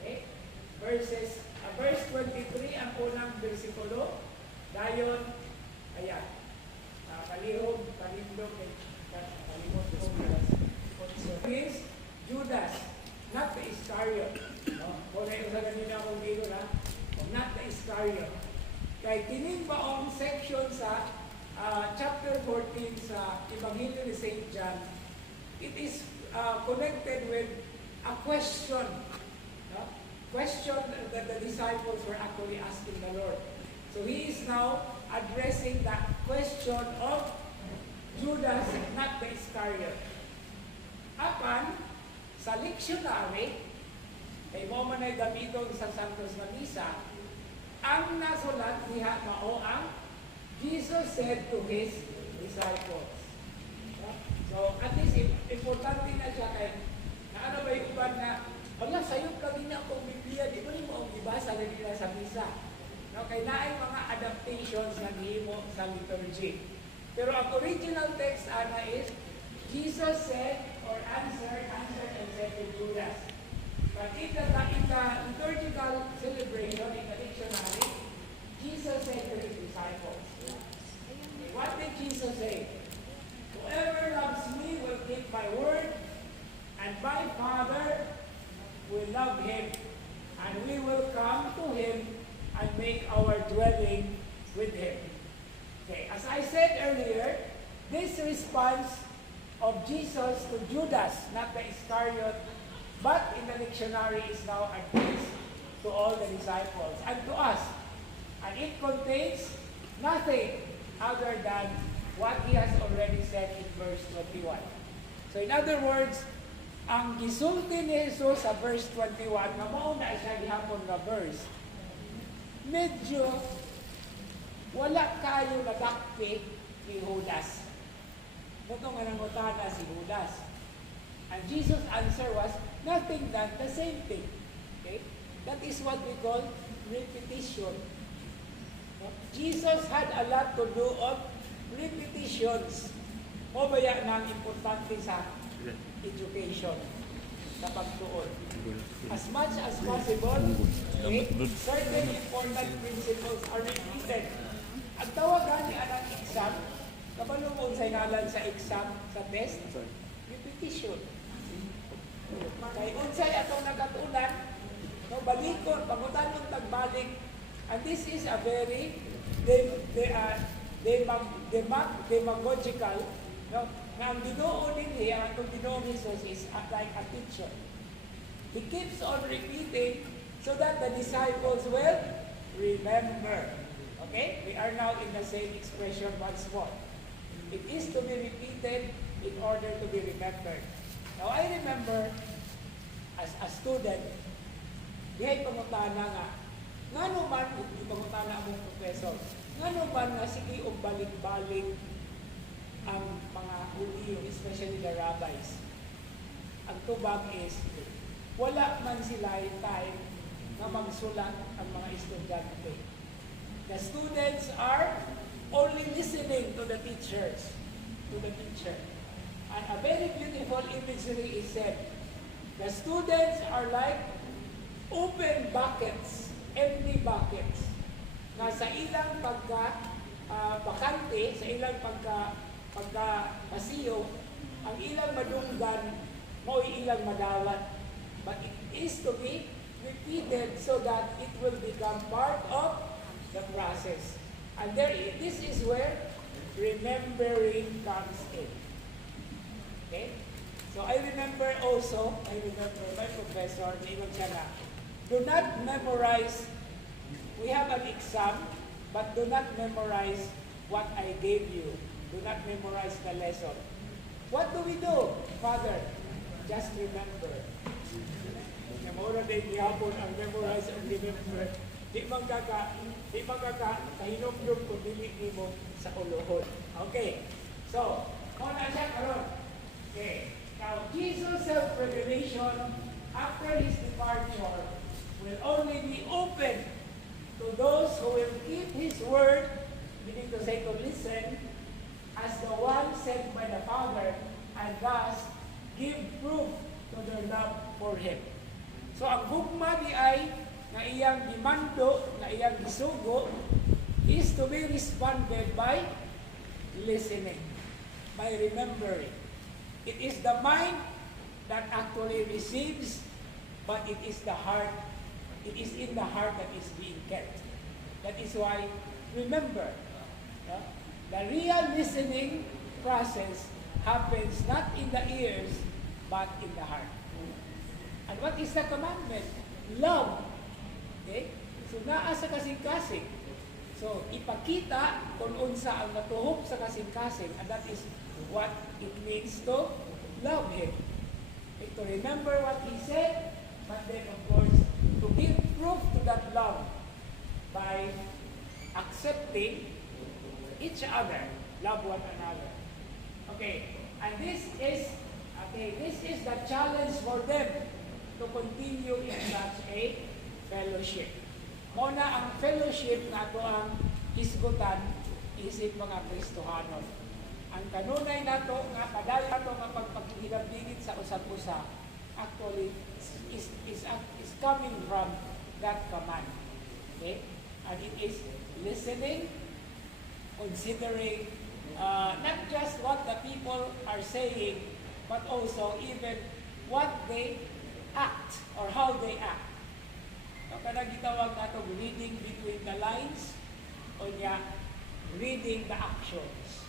Okay? Verse 23 ang unang bersikulo. Dayon, ayan. Kalihog, kalindog, kalimot ko. Is Judas, not the Iscariot. Kung na yung sa ganina akong gino na, not the Iscariot. Kaya kining baong section sa chapter 14 sa Ebanghelyo ni St. John, it is connected with a question. Question that the disciples were actually asking the Lord. So he is now addressing that question of Judas, not the Iscariot. Apan, sa lectionary, kay mo man ay gamiton sa Santos na Misa, ang nasulat niya mao ang Jesus said to His disciples. So, at least, importante na siya kay na ano ba yung iban na wala, sayot kami na akong Biblia, di ba mo ang ibasa na nila sa Misa? No, kay naay mga adaptations na gihimo sa liturgy. Pero ang original text ana is, Jesus said, or answered and said to Judas. But in the liturgical celebration, in the dictionary, Jesus said to His disciples. What did Jesus say? Whoever loves me will keep my word, and my Father will love him, and we will come to him and make our dwelling with him. Okay, as I said earlier, this response of Jesus to Judas, not the Iscariot, but in the dictionary is now addressed to all the disciples and to us. And it contains nothing other than what he has already said in verse 21. So in other words, ang gisulti ni Jesus sa verse 21, na mao na siya gihapon nga verse, medyo wala kayo nadakpi ni Judas. Ito nga nangutana si Judas. And Jesus' answer was, nothing than the same thing. Okay? That is what we call repetition. Jesus had a lot to do of repetitions. O baya nang importante sa education, sa pagtuon. As much as possible, certain important principles are repeated. Ang tawagan ni anang exam, kabalo mo sa ngalan sa exam, sa test, repetition. Kaya unsay atong nagatunan, no, balikon, pagutanon tagbalik, and this is a very demagogical, no, na ang Ginoo nili, ang atong Ginoo Jesus is like a teacher. He keeps on repeating so that the disciples will remember. Okay? We are now in the same expression once more. It is to be repeated in order to be remembered. Now, I remember as a student, dihay pangutana nga, nga naman, pangutana among professor, nga naman nga sige og balik-balik ang mga Hudyo, especially the rabbis. Ang tubag is, wala man sila time na magsulat ang mga estudyante. The students are only listening to the teachers, to the teacher. And a very beautiful imagery is said, the students are like open buckets, empty buckets, na sa ilang bakante, sa ilang pagka-masiyo, ang ilang madunggan, mo'y ilang madawat. But it is to be repeated so that it will become part of the process. And this is where remembering comes in. Okay? So I remember my professor, niingon siya na, do not memorize, we have an exam, but do not memorize what I gave you. Do not memorize the lesson. What do we do, Father? Just remember. Namura din gihapon ang memorize and remember. Di magkakahinom-hinom kung dili mo sa ulohon. Okay. So, kung na siya karon. Okay. Now, Jesus' self-revelation after His departure will only be open to those who will keep His word, meaning to say to listen, as the one sent by the Father, and thus give proof to their love for Him. So ang gugma di ay nga iyang gimando, nga iyang gisugo is to be responded by listening, by remembering. It is the mind that actually receives, but it is the heart, it is in the heart that is being kept. That is why, remember, the real listening process happens not in the ears, but in the heart. And what is the commandment? Love. Okay? So, naa sa kasing-kasing. So, ipakita kung unsa ang natuhop sa kasing-kasing, and that is what it means to love Him. Okay? To remember what He said, but then, of course, to give proof to that love by accepting each other, love one another. Okay, and this is the challenge for them to continue in such a fellowship. Muna ang fellowship na ito ang hisgutan isip mga Kristohanon. Ang kanunay na ito nga padala ito nga pagpaghinabdingit sa usap-usap actually is coming from that command. Okay? And it is listening, considering not just what the people are saying, but also even what they act or how they act. So, kada gitawag na ito, reading between the lines o niya, reading the actions.